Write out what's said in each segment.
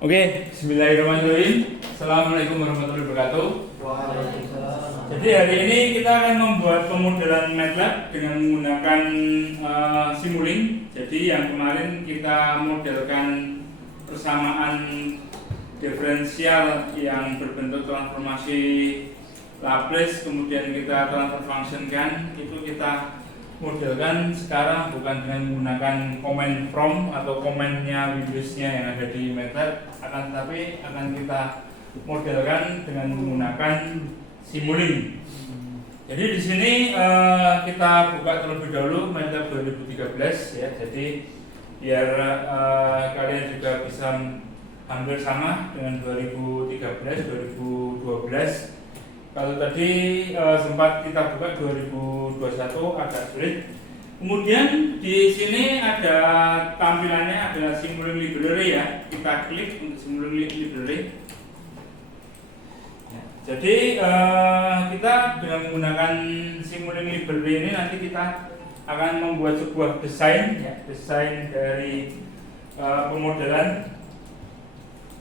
Oke, bismillahirrahmanirrahim. Assalamualaikum warahmatullahi wabarakatuh. Waalaikumsalam. Jadi hari ini kita akan membuat pemodelan MATLAB dengan menggunakan Simulink. Jadi yang kemarin kita modelkan persamaan diferensial yang berbentuk transformasi Laplace, kemudian kita transfer functionkan, itu kita modelkan sekarang bukan dengan menggunakan command from atau commandnya Windowsnya yang ada di MATLAB, tetapi akan kita modelkan dengan menggunakan Simulink. Jadi di sini kita buka terlebih dahulu MATLAB 2013 ya. Jadi biar kalian juga bisa hampir sama dengan 2013 2012. Kalau tadi sempat kita buka 2021 agak sulit. Kemudian di sini ada tampilannya adalah Simulink Library ya. Kita klik untuk Simulink Library. Jadi kita dengan menggunakan Simulink Library ini nanti kita akan membuat sebuah desain ya, desain dari pemodelan.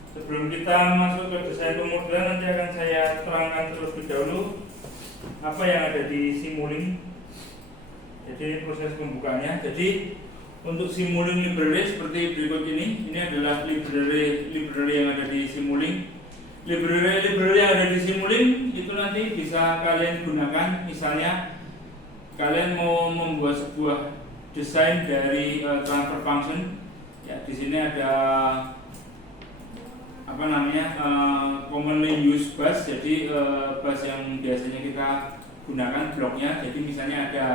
Sebelum kita masuk ke desain pemodelan, nanti akan saya terangkan terlebih dahulu apa yang ada di Simulink. Jadi proses pembukaannya. Jadi untuk Simulink Library seperti berikut ini adalah library yang ada di Simulink. Library yang ada di Simulink itu nanti bisa kalian gunakan. Misalnya kalian mau membuat sebuah desain dari transfer function. Ya, di sini ada commonly used bus, jadi bus yang biasanya kita gunakan bloknya. Jadi misalnya ada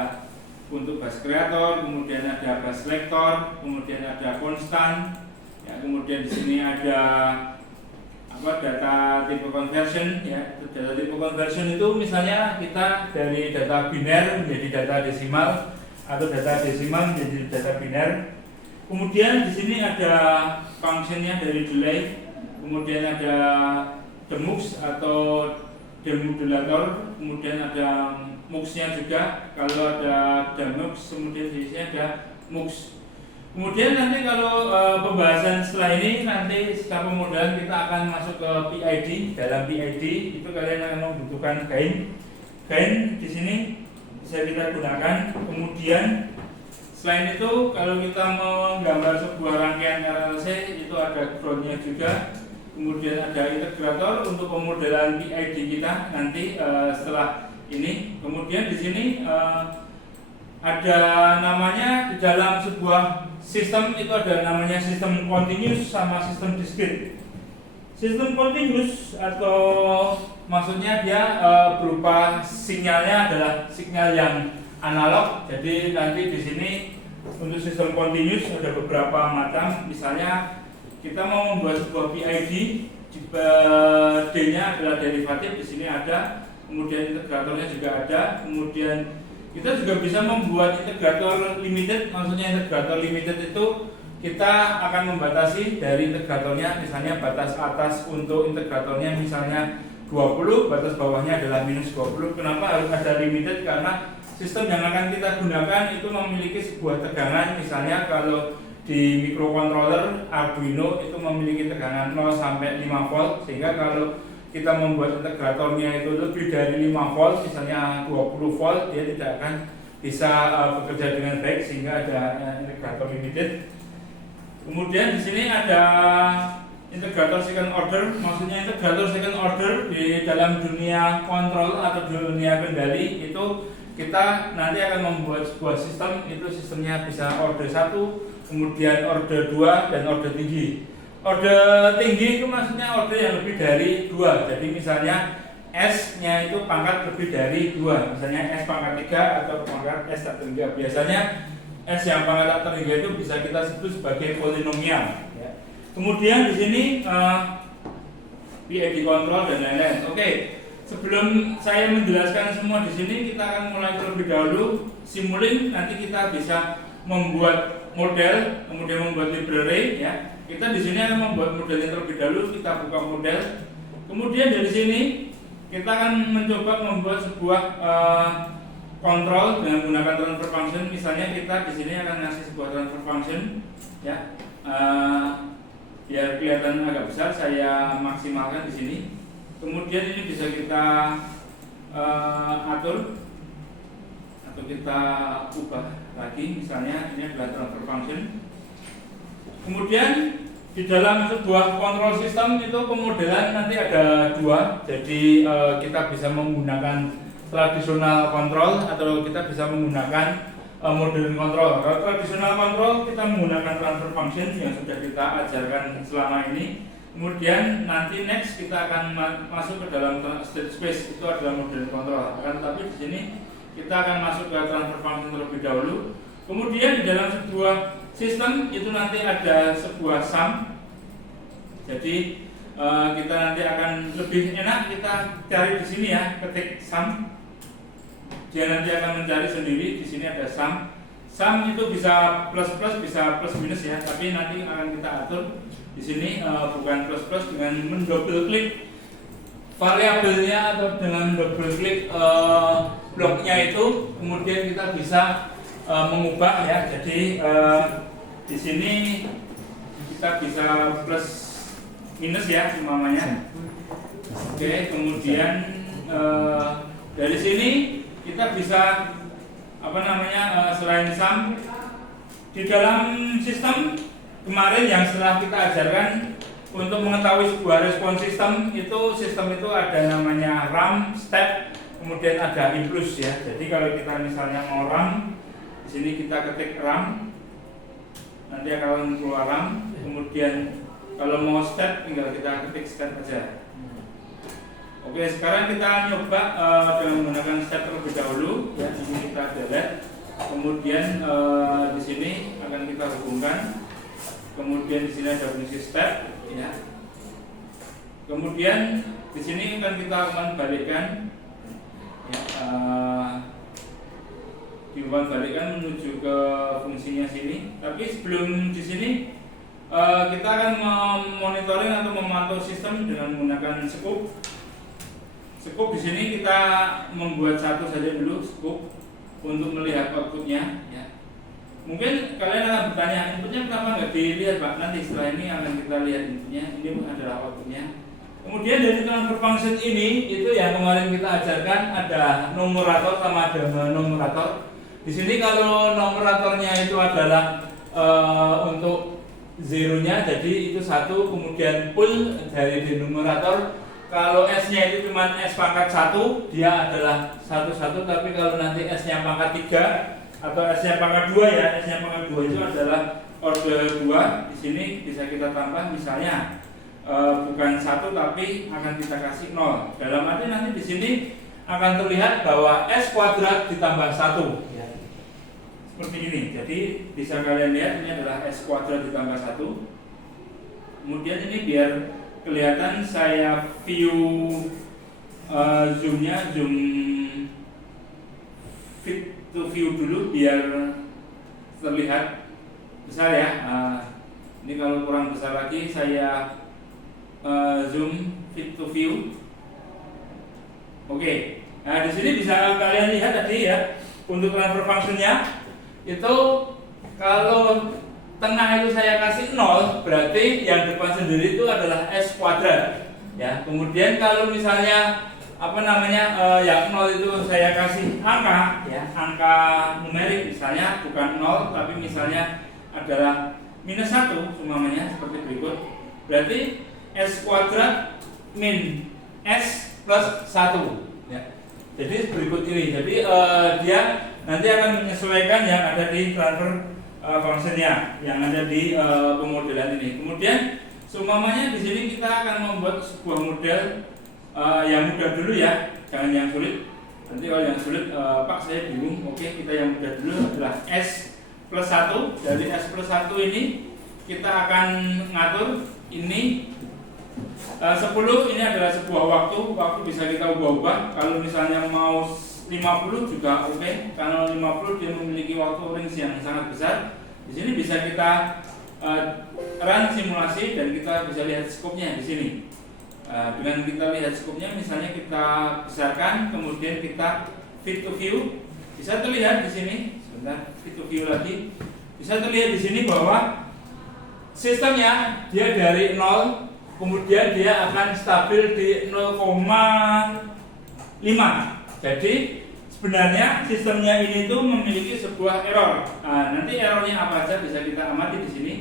untuk bus creator, kemudian ada bus selector, kemudian ada constant, ya, kemudian di sini ada data tipe conversion ya. Data tipe conversion itu misalnya kita dari data biner menjadi data desimal atau data desimal menjadi data biner. Kemudian di sini ada functionnya dari delay. Kemudian ada demux atau demodulator, kemudian ada mux-nya juga. Kalau ada demux, kemudian di sini ada mux. Kemudian nanti kalau pembahasan setelah ini nanti setelah pemodelan kita akan masuk ke PID. Dalam PID itu kalian akan membutuhkan gain. Gain di sini bisa kita gunakan. Kemudian selain itu kalau kita mau menggambar sebuah rangkaian RLC itu ada groundnya juga. Kemudian ada integrator untuk pemodelan PID kita nanti setelah ini. Kemudian di sini ada namanya di dalam sebuah sistem itu ada namanya sistem continuous sama sistem discrete. Sistem continuous atau maksudnya dia berupa sinyalnya adalah sinyal yang analog. Jadi nanti di sini untuk sistem continuous ada beberapa macam. Misalnya kita mau membuat sebuah PID, D-nya adalah derivatif, di sini ada, kemudian integratornya juga ada, kemudian kita juga bisa membuat integrator limited. Maksudnya integrator limited itu kita akan membatasi dari integratornya, misalnya batas atas untuk integratornya misalnya 20, batas bawahnya adalah minus 20. Kenapa harus ada limited? Karena sistem yang akan kita gunakan itu memiliki sebuah tegangan. Misalnya kalau di microcontroller Arduino itu memiliki tegangan 0 sampai 5 volt, sehingga kalau kita membuat integratornya itu lebih dari 5 volt, misalnya 20 volt, dia tidak akan bisa bekerja dengan baik, sehingga ada integrator limited. Kemudian di sini ada integrator second order. Maksudnya integrator second order di dalam dunia kontrol atau dunia kendali itu kita nanti akan membuat sebuah sistem, itu sistemnya bisa order 1, kemudian order 2 dan order tinggi. Order tinggi itu maksudnya order yang lebih dari 2. Jadi misalnya S-nya itu pangkat lebih dari 2. Misalnya S pangkat 3 atau pangkat S tak terhingga. Biasanya S yang pangkat tak terhingga itu bisa kita sebut sebagai polinomial ya. Kemudian di sini PID control dan lain-lain. Oke. Sebelum saya menjelaskan semua di sini, kita akan mulai terlebih dahulu Simulink. Nanti kita bisa membuat model, kemudian membuat library ya. Kita di sini akan membuat modelnya terlebih dahulu. Kita buka model. Kemudian dari sini kita akan mencoba membuat sebuah kontrol dengan menggunakan transfer function. Misalnya kita di sini akan ngasih sebuah transfer function ya. biar kelihatan agak besar saya maksimalkan di sini. Kemudian ini bisa kita atur atau kita ubah lagi, misalnya ini adalah transfer function. Kemudian di dalam sebuah kontrol sistem itu pemodelan nanti ada dua, jadi kita bisa menggunakan tradisional kontrol atau kita bisa menggunakan modern kontrol. Kalau tradisional kontrol kita menggunakan transfer function yang sudah kita ajarkan selama ini. Kemudian nanti next kita akan masuk ke dalam state space, itu adalah modern kontrol. Akan tetapi di sini kita akan masuk ke transfer function terlebih dahulu. Kemudian di dalam sebuah sistem itu nanti ada sebuah sum. Jadi kita nanti akan lebih enak kita cari di sini ya, ketik sum. Dia nanti akan mencari sendiri. Di sini ada sum. Sum itu bisa plus plus, bisa plus minus ya. Tapi nanti akan kita atur di sini bukan plus plus dengan mendouble klik variabelnya atau dengan double klik bloknya itu. Kemudian kita bisa mengubah ya. Jadi di sini kita bisa plus minus ya umpamanya. Oke, kemudian dari sini kita bisa selain sum di dalam sistem kemarin yang setelah kita ajarkan untuk mengetahui sebuah respon sistem itu ada namanya RAM, step, kemudian ada impuls ya. Jadi kalau kita misalnya mau RAM, di sini kita ketik RAM, nanti akan keluar RAM. Kemudian kalau mau step tinggal kita ketik step aja. Oke, sekarang kita nyoba dengan menggunakan step terlebih dahulu. Ya, di sini kita delete. Kemudian di sini akan kita hubungkan. Kemudian di sini ada fungsi step, ya. Kemudian di sini akan kita balikkan, ya, diubah balikkan menuju ke fungsinya sini. Tapi sebelum di sini kita akan memonitoring atau memantau sistem dengan menggunakan scope. Scope di sini kita membuat satu saja dulu scope untuk melihat outputnya. Ya. Mungkin kalian akan bertanya, inputnya kenapa nggak dilihat Pak? Nanti setelah ini akan kita lihat inputnya. Ini adalah outputnya. Kemudian dari transfer function ini, itu yang kemarin kita ajarkan ada numerator sama ada numerator. Di sini kalau numeratornya itu adalah untuk zeronya, jadi itu satu. Kemudian pool dari numerator. Kalau S-nya itu cuma S pangkat 1, dia adalah 1, tapi kalau nanti S-nya pangkat 3 atau S-nya pangkat 2 ya, S-nya pangkat 2 itu adalah order 2. Di sini bisa kita tambah misalnya bukan 1 tapi akan kita kasih 0. Dalam arti nanti di sini akan terlihat bahwa S kuadrat ditambah 1 ya. Seperti ini. Jadi bisa kalian lihat ini adalah S kuadrat ditambah 1. Kemudian ini biar kelihatan saya view zoomnya, zoom fit to view dulu biar terlihat besar ya. Ini kalau kurang besar lagi saya zoom fit to view. Oke. Nah di sini bisa kalian lihat tadi ya untuk transfer functionnya itu kalau tengah itu saya kasih 0, berarti yang depan sendiri itu adalah S kuadrat ya. Kemudian kalau misalnya yang 0 itu saya kasih angka ya, angka numerik misalnya bukan 0 tapi misalnya adalah minus 1 umpamanya seperti berikut. Berarti S kuadrat min S plus 1 ya. Jadi berikut ini. Jadi dia nanti akan menyesuaikan yang ada di transfer functionnya yang ada di pemodelan ini. Kemudian seumpamanya di sini kita akan membuat sebuah model yang mudah dulu ya, jangan yang sulit. Nanti kalau yang sulit Pak saya bingung. Oke, kita yang mudah dulu adalah S plus 1. Dari S plus 1 ini kita akan ngatur ini 10 ini adalah sebuah waktu bisa kita ubah-ubah. Kalau misalnya mau 50 juga oke. Kalau 50 dia memiliki waktu range yang sangat besar. Di sini bisa kita run simulasi dan kita bisa lihat scope-nya di sini. Dengan kita lihat scope-nya, misalnya kita besarkan, kemudian kita fit to view, bisa terlihat di sini. Sebentar, fit to view lagi. Bisa terlihat di sini bahwa sistemnya dia dari 0, kemudian dia akan stabil di 0,5. Jadi sebenarnya sistemnya ini tuh memiliki sebuah error. Nah, nanti errornya apa aja bisa kita amati di sini.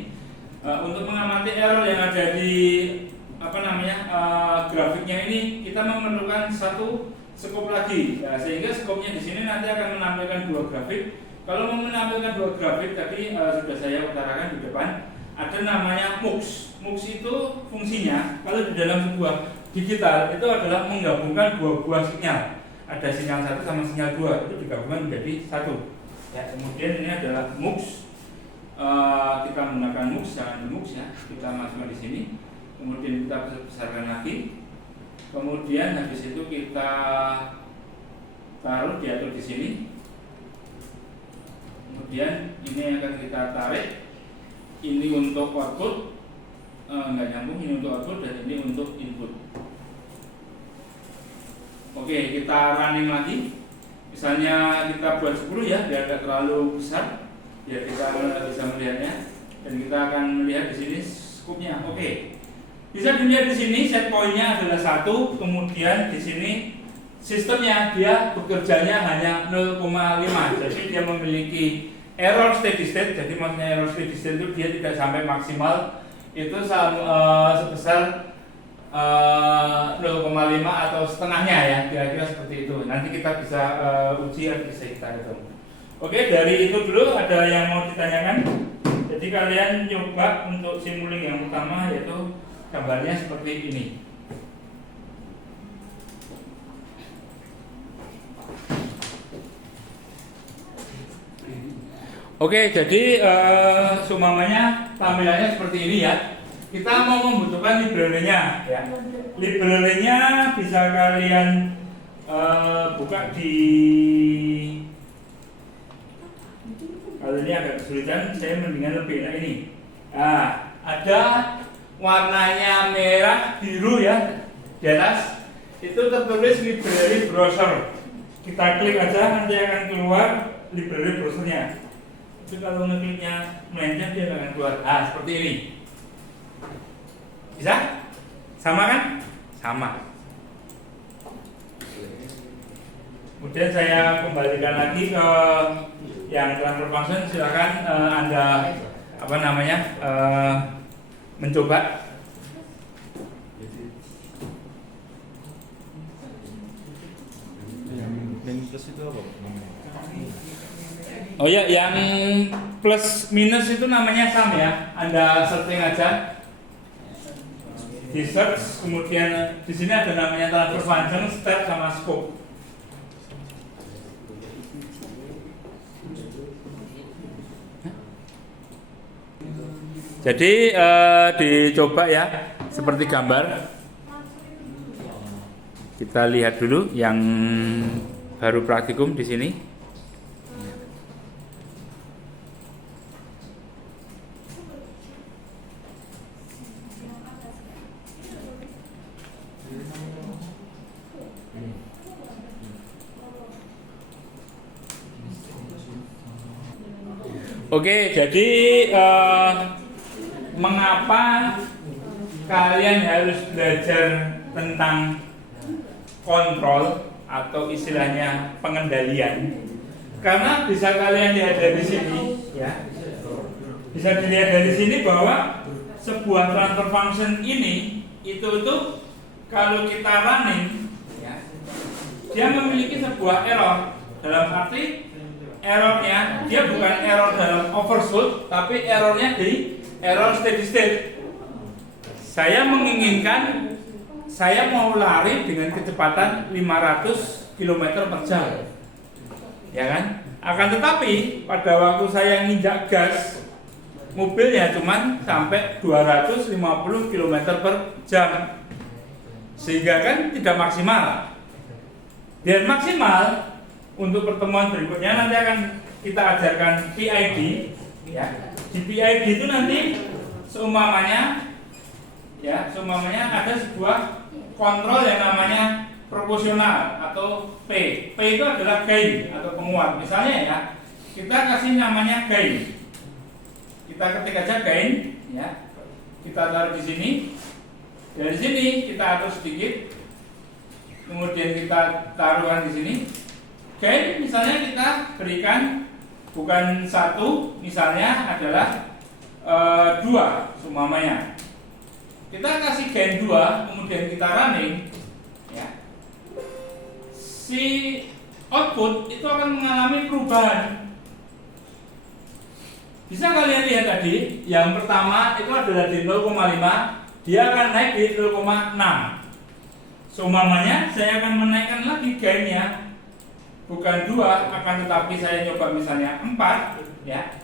Untuk mengamati error yang ada di grafiknya ini, kita memerlukan satu skop lagi. Nah, sehingga skopnya di sini nanti akan menampilkan dua grafik. Kalau mau menampilkan dua grafik tadi sudah saya utarakan di depan, ada namanya MUX. MUX itu fungsinya kalau di dalam sebuah digital itu adalah menggabungkan dua buah sinyal. Ada sinyal 1 sama sinyal 2 itu digabungkan menjadi satu. Ya, kemudian ini adalah MUX. Kita menggunakan MUX, jangan MUX ya. Kita masukkan di sini. Kemudian kita besarkan lagi. Kemudian habis itu kita taruh diatur di sini. Kemudian ini akan kita tarik. Ini untuk output, nggak nyambung. Ini untuk output dan ini untuk input. Oke, kita running lagi. Misalnya kita buat 10 ya, biar tidak terlalu besar, biar kita bisa melihatnya. Dan kita akan melihat di sini skupnya. Oke, bisa dilihat di sini set point-nya adalah 1. Kemudian di sini sistemnya dia bekerjanya hanya 0,5. Jadi dia memiliki error steady state. Jadi maksudnya error steady state itu dia tidak sampai maksimal. Itu sebesar 0,5 atau setengahnya ya, kira-kira seperti itu. Nanti kita bisa uji atau bisa kita hitung. Oke, dari itu dulu ada yang mau ditanyakan. Jadi kalian coba untuk simulink yang pertama, yaitu gambarnya seperti ini. Oke, jadi sumamanya tampilannya seperti ini ya. Kita mau membutuhkan library-nya ya. Library-nya bisa kalian buka di, kalau ini agak kesulitan, saya mendingan lebih enak ini. Nah, ada warnanya merah biru ya di atas, itu tertulis library browser. Kita klik aja, nanti akan keluar library browsernya. Itu kalau ngekliknya melenceng dia akan keluar. Ah, seperti ini. Bisa? Sama kan? Sama. Kemudian saya kembalikan lagi ke yang transfer function. Silakan Anda mencoba. Yang plus itu apa? Oh ya, yang plus minus itu namanya sum ya. Anda searching aja. Di search, kemudian di sini ada namanya transfer function, step sama scope. Jadi dicoba ya, seperti gambar. Kita lihat dulu yang baru praktikum di sini. Oke, jadi mengapa kalian harus belajar tentang kontrol atau istilahnya pengendalian? Karena bisa kalian lihat dari sini, ya, bisa dilihat dari sini bahwa sebuah transfer function ini itu tuh kalau kita running, ya, dia memiliki sebuah error. Dalam arti errornya dia bukan error dalam overshoot, tapi errornya di error steady state. Saya menginginkan saya mau lari dengan kecepatan 500 km per jam, ya kan? Akan tetapi pada waktu saya nginjak gas, mobilnya cuman sampai 250 km per jam, sehingga kan tidak maksimal. Dan maksimal untuk pertemuan berikutnya nanti akan kita ajarkan PID, ya. Di PID itu nanti seumpamanya ada sebuah kontrol yang namanya proporsional atau P. P itu adalah gain atau penguat. Misalnya ya, kita kasih namanya gain. Kita ketik aja gain, ya. Kita taruh di sini. Dari sini kita atur sedikit. Kemudian kita taruhkan di sini. Gain misalnya kita berikan bukan 1, misalnya adalah 2 seumpamanya. Kita kasih gain 2, kemudian kita running, ya. Si output itu akan mengalami perubahan. Bisa kalian lihat tadi, yang pertama itu adalah di 0,5, dia akan naik di 0,6. Seumpamanya saya akan menaikkan lagi gainnya, bukan 2, akan tetapi saya coba misalnya 4, ya.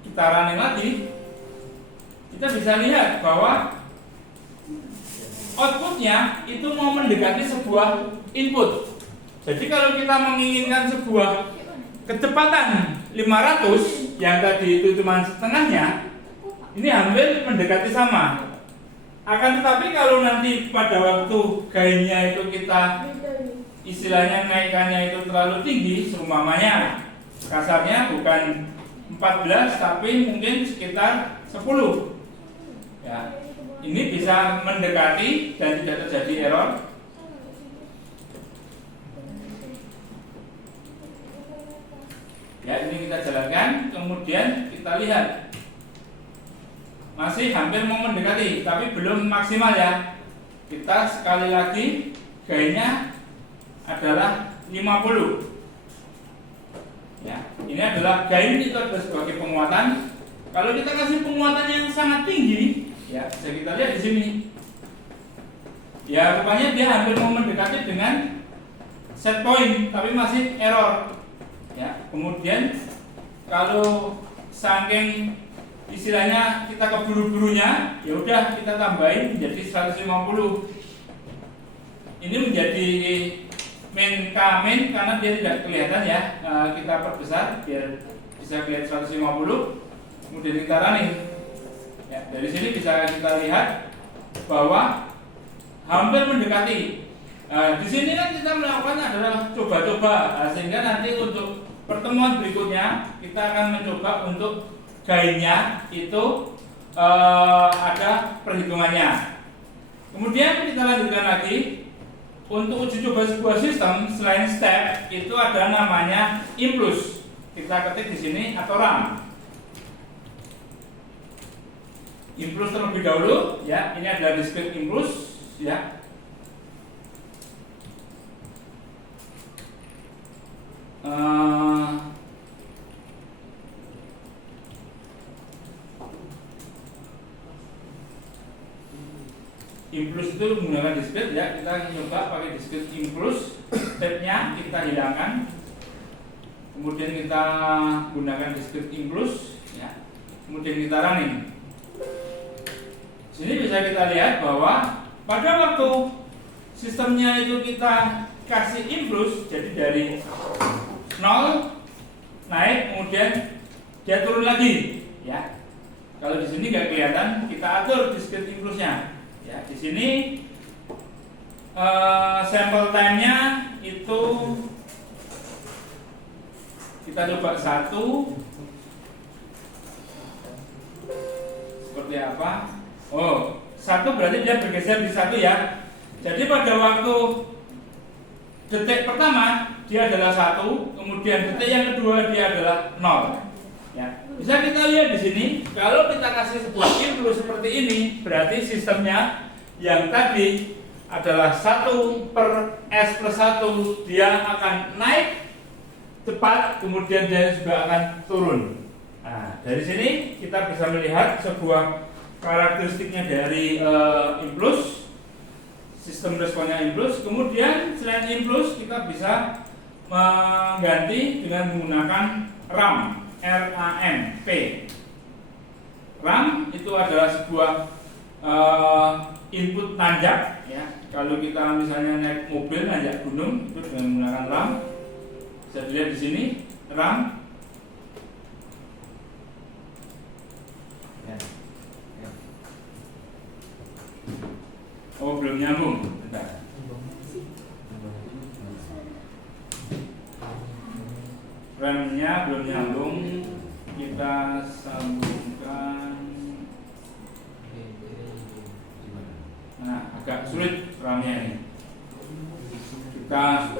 Kita running lagi, kita bisa lihat bahwa outputnya itu mau mendekati sebuah input. Jadi kalau kita menginginkan sebuah kecepatan 500, yang tadi itu cuma setengahnya, ini hampir mendekati sama. Akan tetapi kalau nanti pada waktu gainnya itu kita istilahnya naikannya itu terlalu tinggi, seumpamanya kasarnya bukan 14 tapi mungkin sekitar 10, ya. Ini bisa mendekati dan tidak terjadi error. Ya, ini kita jalankan, kemudian kita lihat masih hampir mau mendekati, tapi belum maksimal ya. Kita sekali lagi gainnya adalah 50. Ya, ini adalah gain itu adalah sebagai penguatan. Kalau kita kasih penguatan yang sangat tinggi, ya, bisa kita lihat di sini. Ya, rupanya dia hampir mau mendekati dengan set point, tapi masih error. Ya, kemudian kalau saking istilahnya kita keburu-burunya, ya udah kita tambahin menjadi 150. Ini menjadi min karena dia tidak kelihatan ya. Kita perbesar biar bisa kelihatan 150. Kemudian kita running. Ya, dari sini bisa kita lihat bahwa hampir mendekati. Di sini kan kita melakukan adalah coba-coba, sehingga nanti untuk pertemuan berikutnya kita akan mencoba untuk gainnya itu ada perhitungannya. Kemudian kita lanjutkan lagi untuk uji coba sebuah sistem selain step itu ada namanya impuls. Kita ketik di sini atau RAM. Impuls terlebih dahulu, ya. Ini adalah discrete impuls, ya. Impuls itu menggunakan discrete, ya. Kita coba pakai discrete impuls. Stepnya kita hilangkan, kemudian kita gunakan discrete impuls, ya. Kemudian kita running. Sini bisa kita lihat bahwa pada waktu sistemnya itu kita kasih impuls, jadi dari 0 naik, kemudian dia turun lagi, ya. Kalau di sini nggak kelihatan, kita atur discrete impulsnya. Ya, di sini sampel time-nya itu kita coba 1. Seperti apa? Oh, 1 berarti dia bergeser di 1 ya. Jadi pada waktu detik pertama dia adalah 1, kemudian detik yang kedua dia adalah 0. Ya. Bisa kita lihat di sini, kalau kita kasih sebuah impuls seperti ini, berarti sistemnya yang tadi adalah 1/s+1, dia akan naik cepat, kemudian dia juga akan turun. Nah, dari sini kita bisa melihat sebuah karakteristiknya dari impuls, sistem responnya impuls. Kemudian selain impuls kita bisa mengganti dengan menggunakan RAM. RAM. RAM itu adalah sebuah input nanjak, ya. Kalau kita misalnya naik mobil nanjak gunung itu dengan menggunakan RAM. Bisa dilihat di sini RAM. Ya. Ya. Oh, belum nyambung. Bentar. RAM-nya belum nyambung, kita sambungkan agak sulit RAM-nya ini. Kita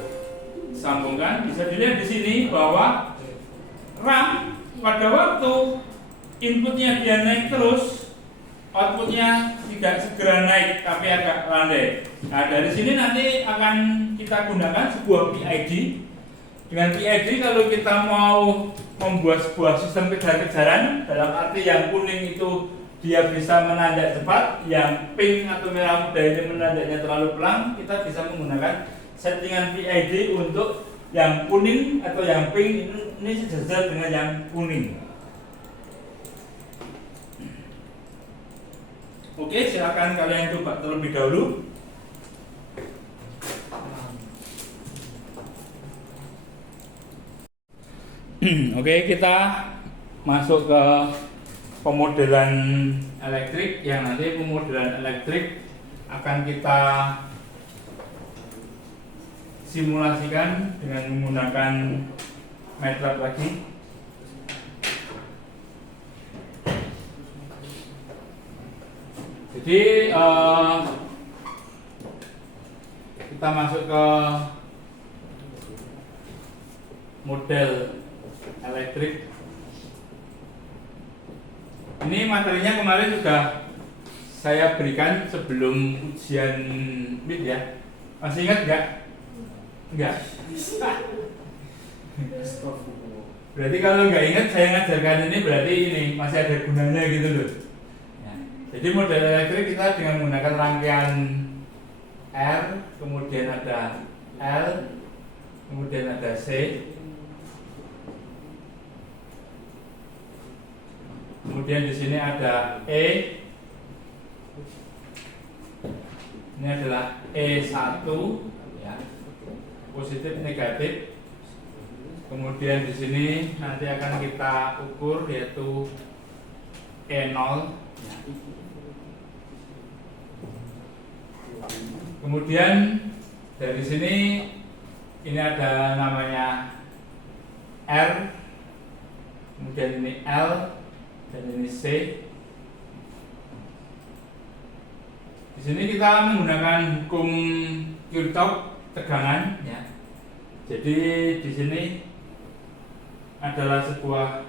sambungkan, bisa dilihat di sini bahwa RAM pada waktu inputnya dia naik terus, outputnya tidak segera naik tapi agak landai. Nah, dari sini nanti akan kita gunakan sebuah PID. Dengan PID kalau kita mau membuat sebuah sistem kejar-kejaran, dalam arti yang kuning itu dia bisa menanjak cepat, yang pink atau merah muda ini menanjaknya terlalu pelan, kita bisa menggunakan settingan PID untuk yang kuning atau yang pink ini sejajar dengan yang kuning. Oke, silakan kalian coba terlebih dahulu. Oke, kita masuk ke pemodelan elektrik, yang nanti pemodelan elektrik akan kita simulasikan dengan menggunakan MATLAB lagi. Jadi kita masuk ke model elektrik. Ini materinya kemarin sudah saya berikan sebelum ujian MIT ya. Masih ingat nggak? Enggak. Berarti kalau nggak ingat saya ngajarkan ini berarti ini masih ada gunanya gitu loh. Ya. Jadi model elektrik kita dengan menggunakan rangkaian R, kemudian ada L, kemudian ada C, kemudian di sini ada E. Ini adalah E1 ya, positif negatif. Kemudian di sini nanti akan kita ukur yaitu E0 ya. Kemudian dari sini ini ada namanya R, kemudian ini L, dan ini C. Di sini kita menggunakan hukum Kirchhoff tegangan ya. Jadi di sini adalah sebuah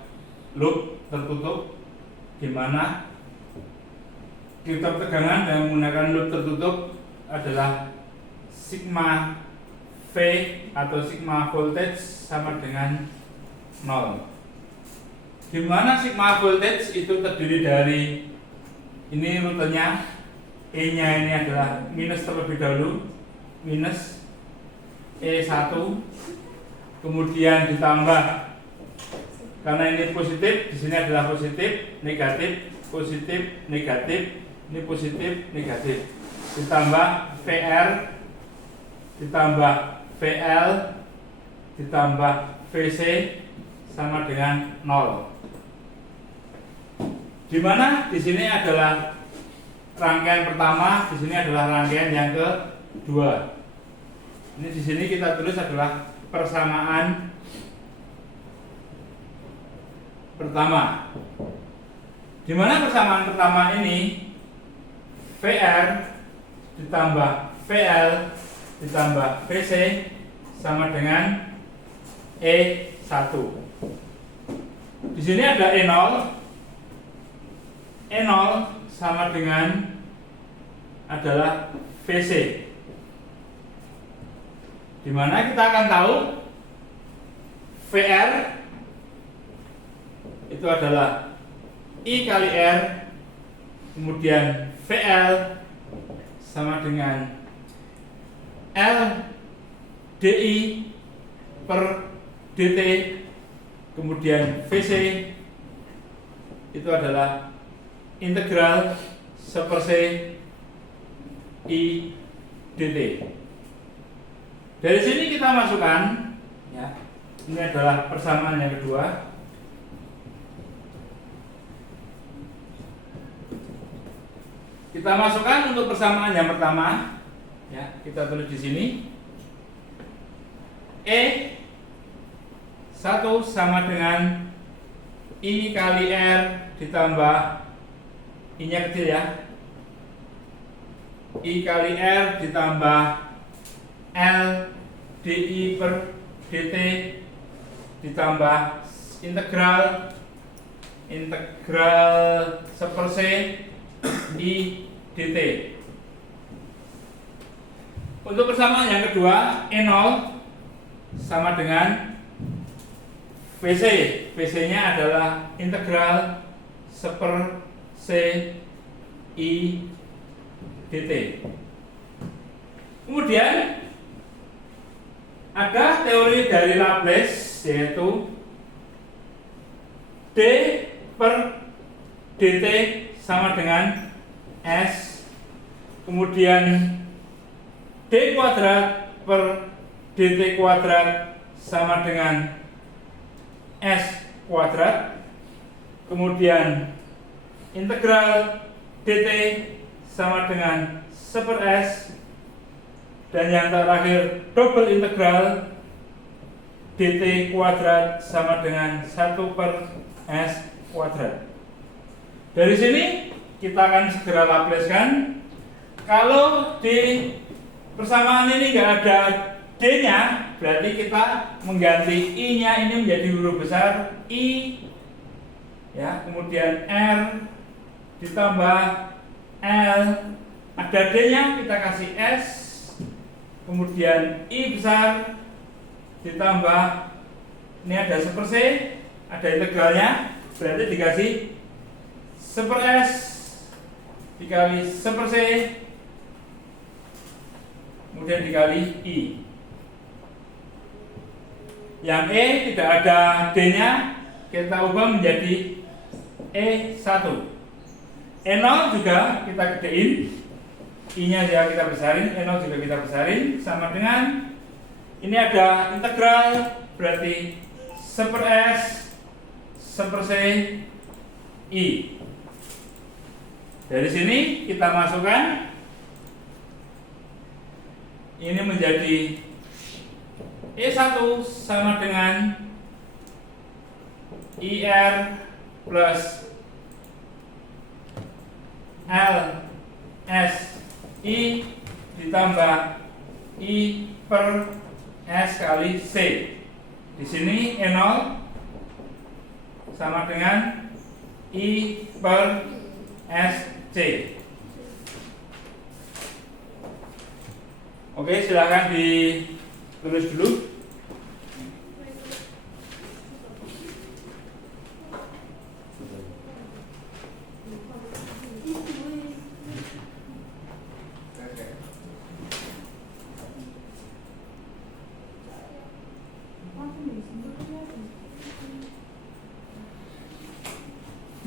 loop tertutup di mana Kirchhoff tegangan yang menggunakan loop tertutup adalah sigma V atau sigma voltage sama dengan 0. Di mana sigma voltage itu terdiri dari ini rutenya, E-nya ini adalah minus terlebih dahulu, minus E1, kemudian ditambah karena ini positif, di sini adalah positif, negatif, positif, negatif, ini positif, negatif, ditambah VR, ditambah VL, ditambah VC sama dengan 0. Di mana di sini adalah rangkaian pertama, di sini adalah rangkaian yang kedua. Ini di sini kita tulis adalah persamaan pertama. Di mana persamaan pertama ini VR ditambah VL ditambah VC sama dengan E1. Di sini ada E0. E0 sama dengan adalah VC. Di mana kita akan tahu VR itu adalah I kali R, kemudian VL sama dengan L DI per DT, kemudian VC itu adalah integral seperse I dt. Dari sini kita masukkan ya, ini adalah persamaan yang kedua. Kita masukkan untuk persamaan yang pertama ya, kita tulis di sini E1 sama dengan I kali R ditambah I nya kecil ya, I kali R ditambah L DI per DT ditambah integral 1/C I dt. Untuk persamaan yang kedua, E0 sama dengan VC. VC-nya adalah integral 1/C I dt. Kemudian ada teori dari Laplace, yaitu D per dt sama dengan S, kemudian D kuadrat per dt kuadrat sama dengan S kuadrat, kemudian integral dt sama dengan 1/S, dan yang terakhir double integral dt kuadrat sama dengan 1/S kuadrat. Dari sini kita akan segera Laplace-kan. Kalau di persamaan ini nggak ada D-nya, berarti kita mengganti I-nya ini menjadi huruf besar I, ya, kemudian R ditambah L, ada D-nya kita kasih S, kemudian I besar ditambah, ini ada 1/C, ada integralnya, berarti dikasih 1/S dikali 1/C, kemudian dikali I. Yang E tidak ada D-nya, kita ubah menjadi E1. E0 juga kita gedein, I-nya juga kita besarin, E0 juga kita besarin, sama dengan ini ada integral, berarti 1/S 1/C I. Dari sini kita masukkan ini menjadi E1 sama dengan IR plus L S I ditambah I per S kali C. Di sini E0 sama dengan I per SC. Oke, silakan ditulis dulu.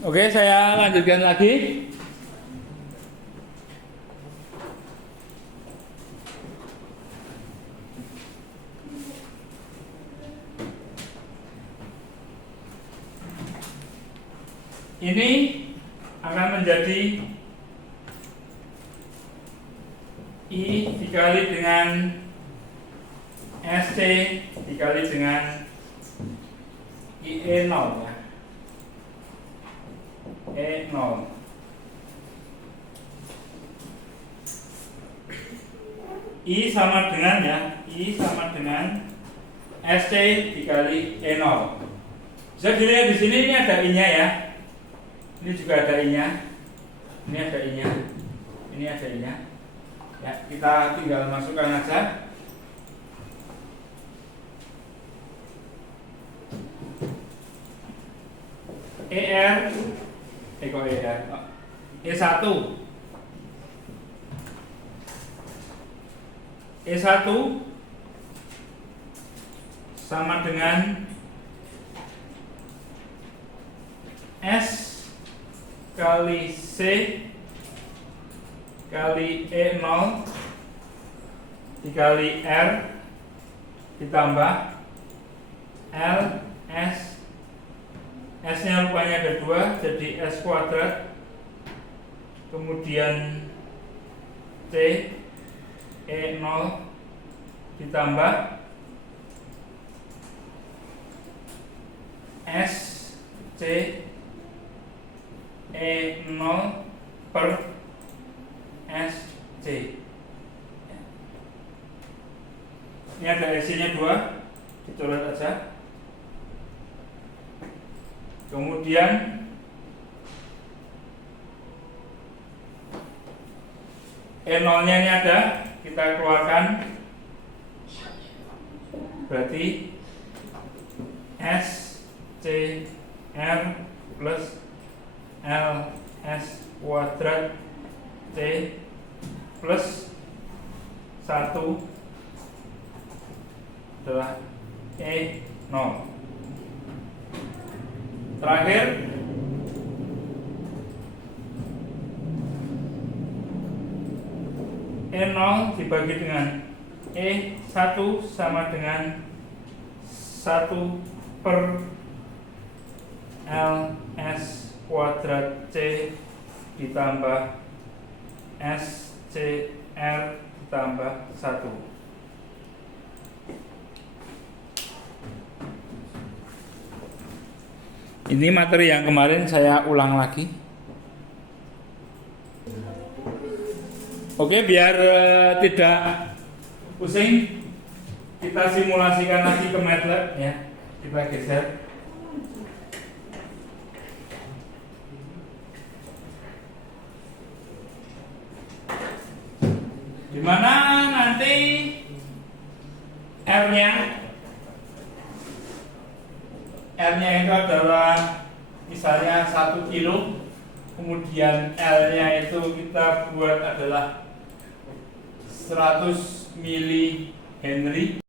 Oke, saya lanjutkan lagi. Ini akan menjadi I dikali dengan SC dikali dengan IE0 ya. E0. I sama dengan ya, I sama dengan SC dikali E0. Bisa dilihat di sini, ini ada I-nya ya. Ini juga ada I-nya. Ini ada I-nya. Ini ada I-nya. Ya, kita tinggal masukkan aja. ER E1 sama dengan S kali C kali E0 dikali R ditambah L S. S-nya rupanya ada 2, jadi S kuadrat, kemudian C E0 ditambah S C E0 per S C. C. Ini ada IC-nya 2, dicoret aja. Kemudian E0-nya ini ada, kita keluarkan. Berarti S C R plus L S kuadrat C plus 1 adalah E0. Terakhir E0 dibagi dengan E1 sama dengan 1 per LS kuadrat C ditambah SCR ditambah 1. Ini materi yang kemarin saya ulang lagi. Oke, biar tidak pusing, kita simulasikan lagi ke MATLAB ya. Kita geser. Dimana nanti R-nya itu adalah misalnya 1 kilo, kemudian L-nya itu kita buat adalah 100 mili Henry.